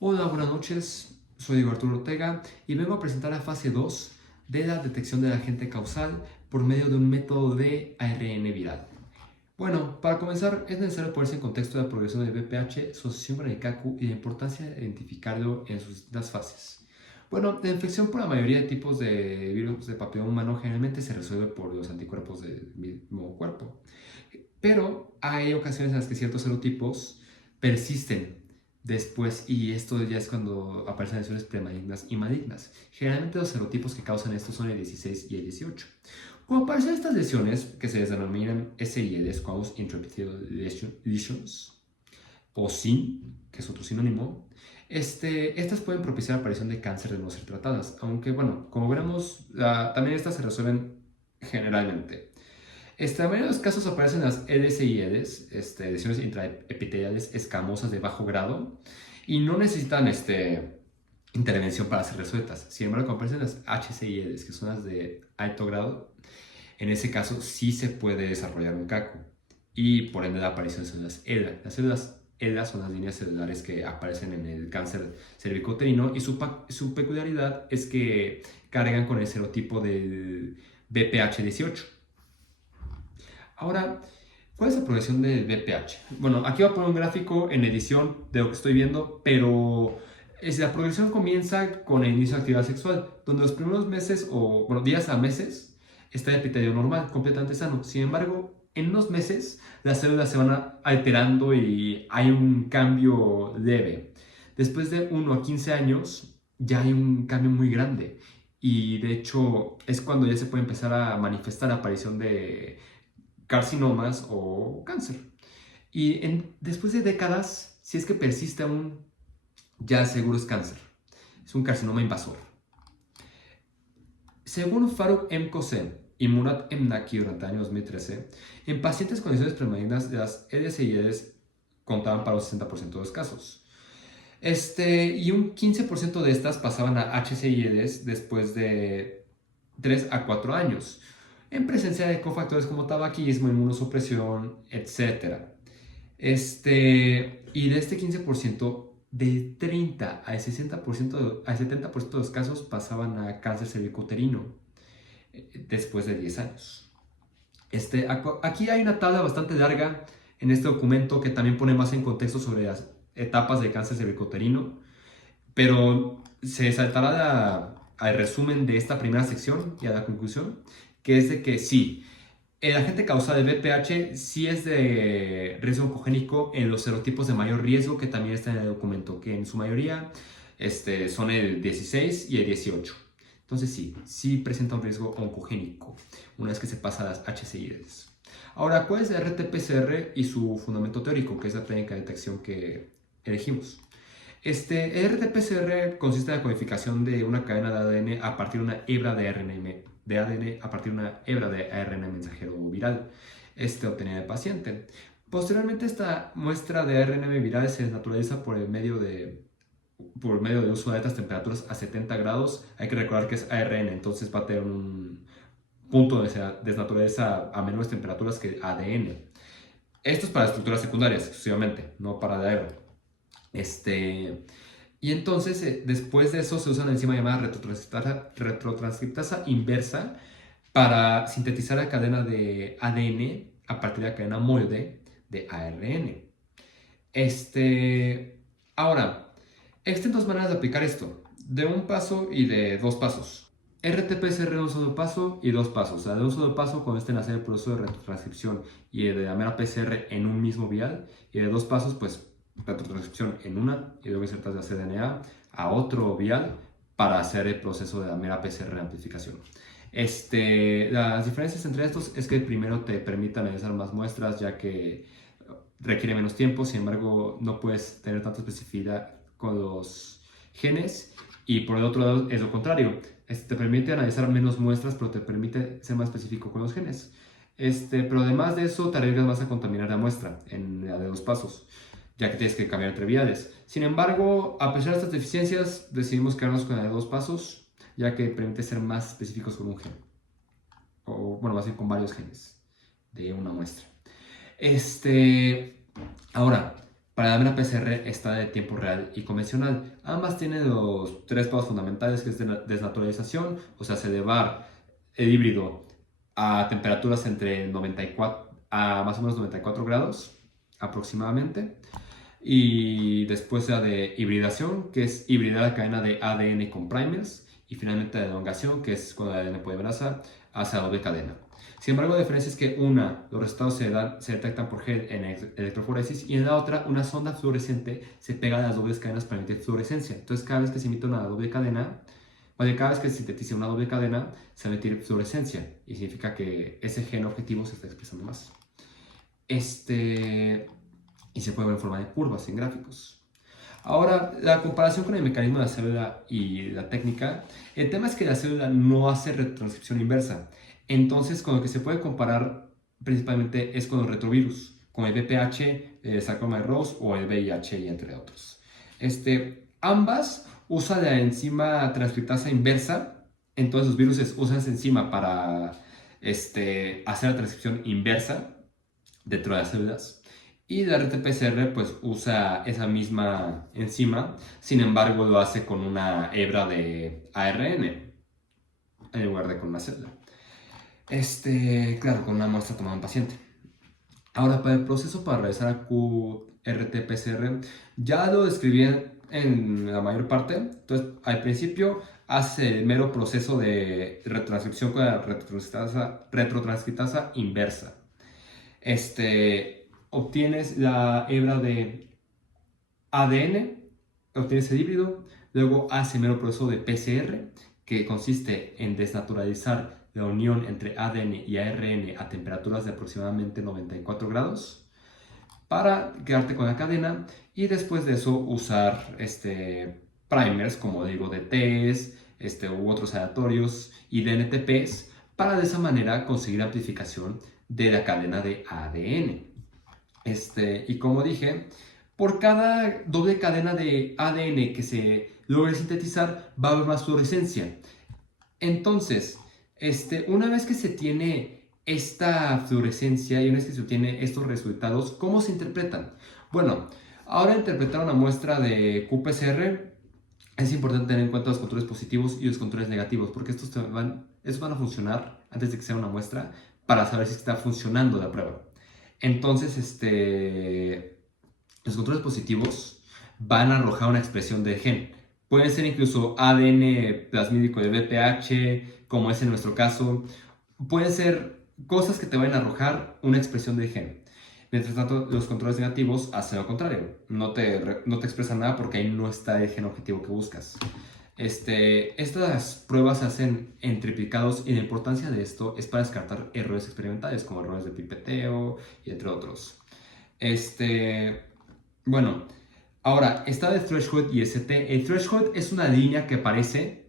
Hola, buenas noches. Soy Diego Arturo Ortega y vengo a presentar la fase 2 de la detección del agente causal por medio de un método de ARN viral. Bueno, para comenzar es necesario ponerse en contexto de la progresión del VPH, su asociación con el CACU y la importancia de identificarlo en sus distintas fases. Bueno, la infección por la mayoría de tipos de virus de papiloma humano generalmente se resuelve por los anticuerpos del mismo cuerpo. Pero hay ocasiones en las que ciertos serotipos persisten después y esto ya es cuando aparecen lesiones premalignas y malignas. Generalmente los serotipos que causan esto son el 16 y el 18. Cuando aparecen estas lesiones, que se denominan SILs, Cause Intraepithelial Lesions, o SIN, que es otro sinónimo, estas pueden propiciar la aparición de cáncer de no ser tratadas, aunque bueno, como veremos, también estas se resuelven generalmente. La mayoría de los casos aparecen las EDS y EDS, lesiones intraepiteliales escamosas de bajo grado, y no necesitan intervención para ser resueltas. Sin embargo, cuando aparecen las HCIEDs, que son las de alto grado, en ese caso sí se puede desarrollar un CACO y por ende la aparición son las ELA. Las células ELA son las líneas celulares que aparecen en el cáncer cervicouterino y su peculiaridad es que cargan con el serotipo del BPH18. Ahora, ¿cuál es la progresión del BPH? Bueno, aquí voy a poner un gráfico en edición de lo que estoy viendo, pero la progresión comienza con el inicio de actividad sexual, donde los primeros meses o, bueno, días a meses está el epitelio normal, completamente sano. Sin embargo, en unos meses las células se van alterando y hay un cambio leve. Después de 1 a 15 años ya hay un cambio muy grande y de hecho es cuando ya se puede empezar a manifestar la aparición de carcinomas o cáncer. Y después de décadas, si es que persiste aún, ya seguro es cáncer. Es un carcinoma invasor. Según Faruk M. Kosen y Murat Emnaki durante el año 2013, en pacientes con lesiones premalignas, las EDS y EDS contaban para un 60% de los casos. Y un 15% de estas pasaban a HCIEDs después de 3 a 4 años, en presencia de cofactores como tabaquismo, inmunosupresión, etc. Y de este 15%, de 30 al 60%, al 70% de los casos pasaban a cáncer cervicouterino después de 10 años. Aquí hay una tabla bastante larga en este documento que también pone más en contexto sobre las etapas de cáncer cervicouterino, pero se saltará al resumen de esta primera sección y a la conclusión, que es de que sí, el agente causal del VPH sí es de riesgo oncogénico en los serotipos de mayor riesgo que también está en el documento, que en su mayoría son el 16 y el 18. Entonces sí presenta un riesgo oncogénico una vez que se pasa a las HCIs. Ahora, ¿cuál es el RT-PCR y su fundamento teórico, que es la técnica de detección que elegimos? El RT-PCR consiste en la codificación de una cadena de ADN a partir de una hebra de ADN a partir de una hebra de ARN mensajero viral obtenida del paciente. Posteriormente, esta muestra de ARN viral se desnaturaliza por medio de uso de altas temperaturas a 70 grados. Hay que recordar que es ARN, entonces va a tener un punto de desnaturaliza a menores temperaturas que ADN. Esto es para estructuras secundarias exclusivamente, no para la hebra. Y entonces, después de eso, se usa una enzima llamada retrotranscriptasa inversa para sintetizar la cadena de ADN a partir de la cadena molde de ARN. Ahora, existen dos maneras de aplicar esto, de un paso y de dos pasos. RT-PCR de un solo paso y dos pasos. O sea, de un solo paso consiste en hacer el proceso de retrotranscripción y de la mera PCR en un mismo vial. Y de dos pasos, pues, retrotranscripción en una y luego insertas la cDNA a otro vial para hacer el proceso de la mera PCR de amplificación. Las diferencias entre estos es que el primero te permite analizar más muestras ya que requiere menos tiempo, sin embargo no puedes tener tanta especificidad con los genes, y por el otro lado es lo contrario, te permite analizar menos muestras pero te permite ser más específico con los genes. Pero además de eso te arriesgas más a contaminar la muestra en la de dos pasos, ya que tienes que cambiar entre viales. Sin embargo, a pesar de estas deficiencias, decidimos quedarnos con la de dos pasos, ya que permite ser más específicos con un gen, o bueno, más bien con varios genes de una muestra. Ahora, Para la lámina PCR está de tiempo real y convencional. Ambas tienen los tres pasos fundamentales, que es desnaturalización, o sea, se elevar el híbrido a temperaturas entre 94 a más o menos 94 grados aproximadamente. Y después la de hibridación, que es hibridar la cadena de ADN con primers. Y finalmente la elongación, que es cuando el ADN polimerasa hace la doble cadena. Sin embargo, la diferencia es que los resultados se detectan por gel en electroforesis, y en la otra, una sonda fluorescente se pega a las dobles cadenas para emitir fluorescencia. Entonces, cada vez que se emite una doble cadena, cada vez que se sintetiza una doble cadena, se va a emitir fluorescencia, y significa que ese gen objetivo se está expresando más. Y se puede ver en forma de curvas en gráficos. Ahora, la comparación con el mecanismo de la célula y la técnica. El tema es que la célula no hace retranscripción inversa. Entonces, con lo que se puede comparar principalmente es con los retrovirus, con el VPH, el sarcoma de Rose o el VIH, y entre otros. Ambas usan la enzima transcriptasa inversa. Entonces, los virus usan esa enzima para hacer la transcripción inversa dentro de las células. Y la RT-PCR pues usa esa misma enzima, sin embargo lo hace con una hebra de ARN en lugar de con una célula. Claro, con una muestra tomada en paciente. Ahora, para el proceso para realizar a QRT-PCR, ya lo describí en la mayor parte. Entonces, al principio hace el mero proceso de retranscripción con la retrotranscriptasa inversa. Obtienes la hebra de ADN, obtienes el híbrido, luego hace el mero proceso de PCR, que consiste en desnaturalizar la unión entre ADN y ARN a temperaturas de aproximadamente 94 grados para quedarte con la cadena, y después de eso usar primers como digo de Ts u otros aleatorios y de NTPs para de esa manera conseguir amplificación de la cadena de ADN. Y como dije, por cada doble cadena de ADN que se logre sintetizar, va a haber más fluorescencia. Entonces, una vez que se tiene esta fluorescencia y una vez que se obtiene estos resultados, ¿cómo se interpretan? Bueno, ahora interpretar una muestra de qPCR es importante tener en cuenta los controles positivos y los controles negativos, porque estos van a funcionar antes de que sea una muestra para saber si está funcionando la prueba. Entonces, los controles positivos van a arrojar una expresión del gen. Pueden ser incluso ADN plasmídico de VPH, como es en nuestro caso. Pueden ser cosas que te van a arrojar una expresión del gen. Mientras tanto, los controles negativos hacen lo contrario. No te expresan nada porque ahí no está el gen objetivo que buscas. Estas pruebas se hacen en triplicados, y la importancia de esto es para descartar errores experimentales como errores de pipeteo y entre otros. Bueno, ahora está el threshold y ST. El threshold es una línea que aparece,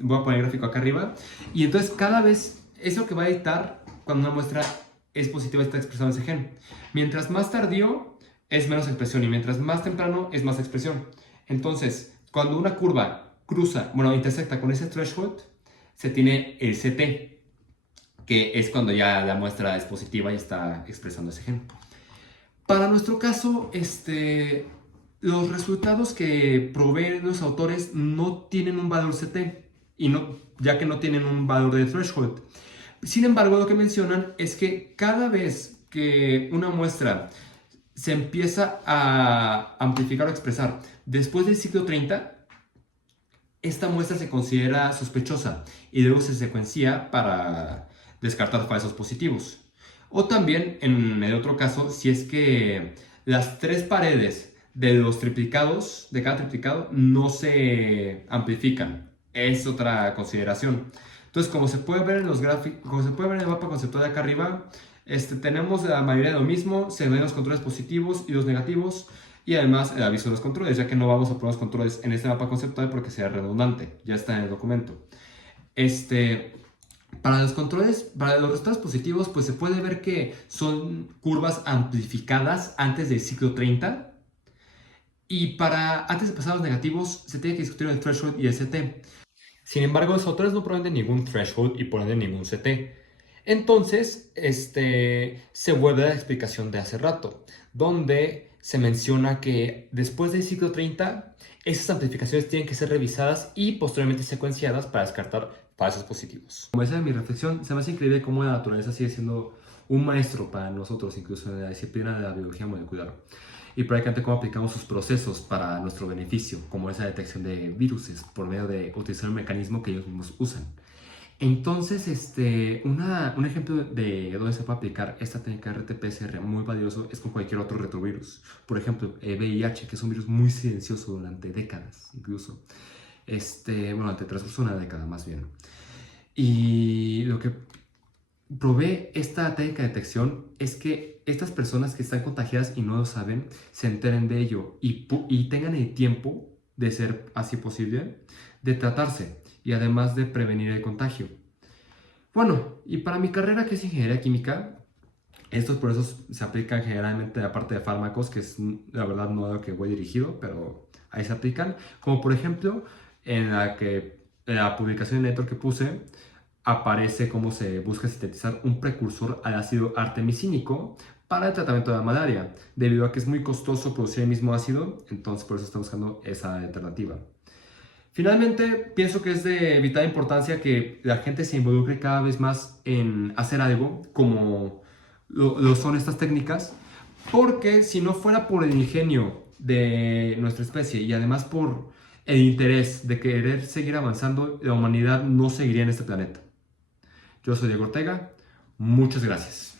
voy a poner el gráfico acá arriba, y entonces cada vez es lo que va a dictar cuando una muestra es positiva, está expresando ese gen. Mientras más tardío es menos expresión, y mientras más temprano es más expresión. Entonces, cuando una curva intersecta con ese threshold, se tiene el CT, que es cuando ya la muestra es positiva y está expresando ese gen. Para nuestro caso, los resultados que proveen los autores no tienen un valor CT, ya que no tienen un valor de threshold. Sin embargo, lo que mencionan es que cada vez que una muestra se empieza a amplificar o expresar después del ciclo 30, esta muestra se considera sospechosa y luego se secuencia para descartar falsos positivos. O también, en el otro caso, si es que las tres paredes de los triplicados, de cada triplicado, no se amplifican. Es otra consideración. Entonces, como se puede ver en los gráficos, como se puede ver en el mapa conceptual de acá arriba, tenemos la mayoría de lo mismo. Se ven los controles positivos y los negativos, y además el aviso de los controles, ya que no vamos a poner los controles en este mapa conceptual porque sería redundante, ya está en el documento. Para los controles, para los resultados positivos, pues se puede ver que son curvas amplificadas antes del ciclo 30, y antes de pasar a los negativos se tiene que discutir el threshold y el CT. Sin embargo, los autores no proveen de ningún threshold y ponen de ningún CT. Entonces, se vuelve a la explicación de hace rato, donde se menciona que después del ciclo 30, esas amplificaciones tienen que ser revisadas y posteriormente secuenciadas para descartar falsos positivos. Como esa es mi reflexión, se me hace increíble cómo la naturaleza sigue siendo un maestro para nosotros, incluso en la disciplina de la biología molecular. Y prácticamente cómo aplicamos sus procesos para nuestro beneficio, como esa detección de viruses por medio de utilizar un mecanismo que ellos mismos usan. Entonces, un ejemplo de donde se puede aplicar esta técnica RT-PCR muy valioso es con cualquier otro retrovirus. Por ejemplo, VIH, que es un virus muy silencioso durante décadas, incluso. Durante el transcurso de una década más bien. Y lo que provee esta técnica de detección es que estas personas que están contagiadas y no lo saben, se enteren de ello y tengan el tiempo, de ser así posible, de tratarse y además de prevenir el contagio. Bueno, y para mi carrera, que es ingeniería química, estos procesos se aplican generalmente a la parte de fármacos, que es la verdad no a lo que voy dirigido, pero ahí se aplican. Como por ejemplo, en la publicación de Nature que puse, aparece cómo se busca sintetizar un precursor al ácido artemisínico para el tratamiento de la malaria, debido a que es muy costoso producir el mismo ácido, entonces por eso está buscando esa alternativa. Finalmente, pienso que es de vital importancia que la gente se involucre cada vez más en hacer algo como lo son estas técnicas, porque si no fuera por el ingenio de nuestra especie y además por el interés de querer seguir avanzando, la humanidad no seguiría en este planeta. Yo soy Diego Ortega, muchas gracias.